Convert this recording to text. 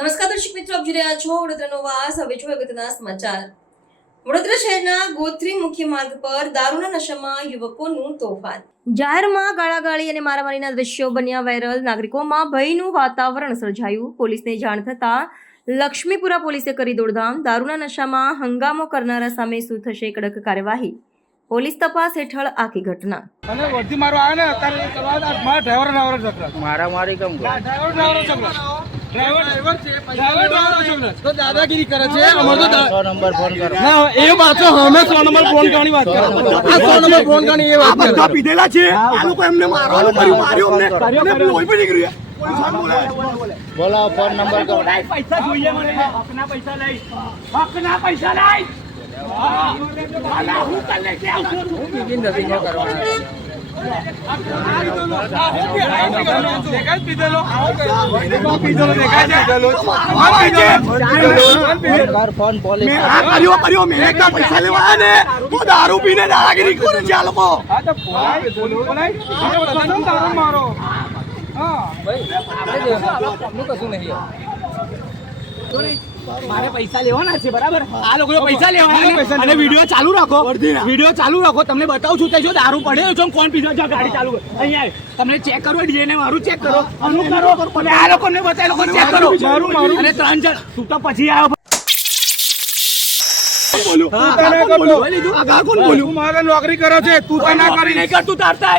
દર્શક મિત્રો આપ જોઈ રહ્યા છો વડોદરાનો વાસ. હવે જોઈએ અગત્યના સમાચાર. વડોદરા શહેરના ગોત્રી મુખ્ય માર્ગ પર દારૂના નશામાં યુવકોનું તોફાન. જાહેરમાં ગાળાગાળી અને મારામારીના દ્રશ્યો બન્યા વાયરલ. નાગરિકોમાં ભયનું વાતાવરણ સર્જાયું. પોલીસને જાણ થતાં લક્ષ્મીપુરા પોલીસે કરી દોડધામ. દારૂના નશામાં હંગામો કરનારા સામે શું થશે કડક કાર્યવાહી? પોલીસ તપાસ હેઠળ આખી ઘટના. અને વર્ધી મારો આવે ને અત્યારે. મારા ડ્રાઈવર ડ્રાઈવર મારા મારી કેમ ડ્રાઈવર ડ્રાઈવર ઝઘડા ડ્રાઈવર ડ્રાઈવર છે ડ્રાઈવર ડ્રાઈવર ઝઘડા તો દાદાગીરી કરે છે અમાર તો દા- સો નંબર ફોન કરો. એ પાછો અમે સો નંબર ફોન કરવાની વાત કરે. સો નંબર ફોન કરવાની એ વાત બધા પીધેલા છે. આ લોકો એમને મારવાનું કર્યું માર્યું અમને. કર્યો, અને પણ નીકળ્યું પોલીસ સામે બોલાવે. બોલો ફોન નંબર કરો. પૈસા જોઈએ મને. હકના પૈસા લઈ. હકના પૈસા લઈ. હું. કાલ લઈ કે આવશું. દેખાય પૈસા લેવા ને દારૂ પીને દાદાગીરી કરું છે. આ લોકો હા મારો પૈસા લેવાના છે બરાબર? આ લોકો પૈસા લેવાના પૈસા અને વીડિયો ચાલુ રાખો. વીડિયો ચાલુ રાખો તમને બતાવું છું તે જો દારૂ પડેલો છે કોણ પીધો? છો ગાડી ચાલુ કરો. અહીંયા તમને ચેક કરો ડીએનએ મારું ચેક કરો. અમુક કરો અને આ લોકોને બતાવી લોકો ચેક કરો. મારું, મારું. અને ત્રણ જણ. તું તો પછી આવ્યો બોલું કરતો. બોલી? આ ગા કોણ બોલ્યું? મારે નોકરી કરે છે તું તને કરી નહીં કરતું તારતા